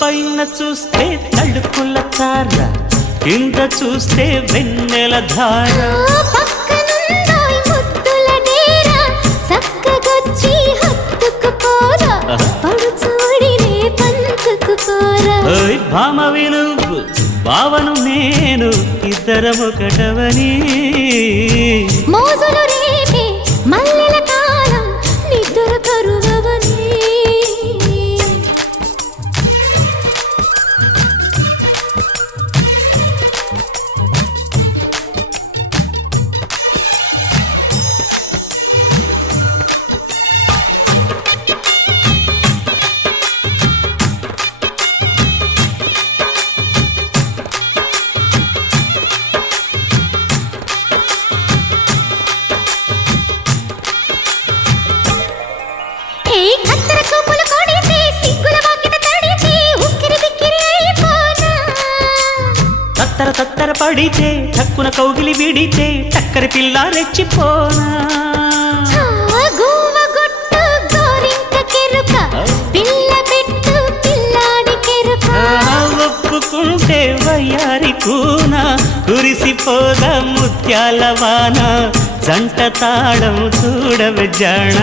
పైన చూస్తే తడుకుల తార, కింద చూస్తే వెన్నెల ధార. పక్కనుందోయ్ ముద్దుల డేరా, చక్కగొచ్చి హత్తుకుపోరా, పడుచూడినే పంచుకుపోరా. ఓయ్ భామ విలువు భావను నేను, ఇద్దరమొకటవని. మోజులు రేపే మల్లెల కాలం, నిద్ర కరువవని. తత్తర తత్తర పడితే టక్కున కౌగిలి విడితే టక్కరి పిల్ల రెచ్చిపోనా. ఒప్పుకుంటే వయ్యారి కూన, కురిసిపోద ముత్యాల వాన, జంట తాళం చూడవే జాణ.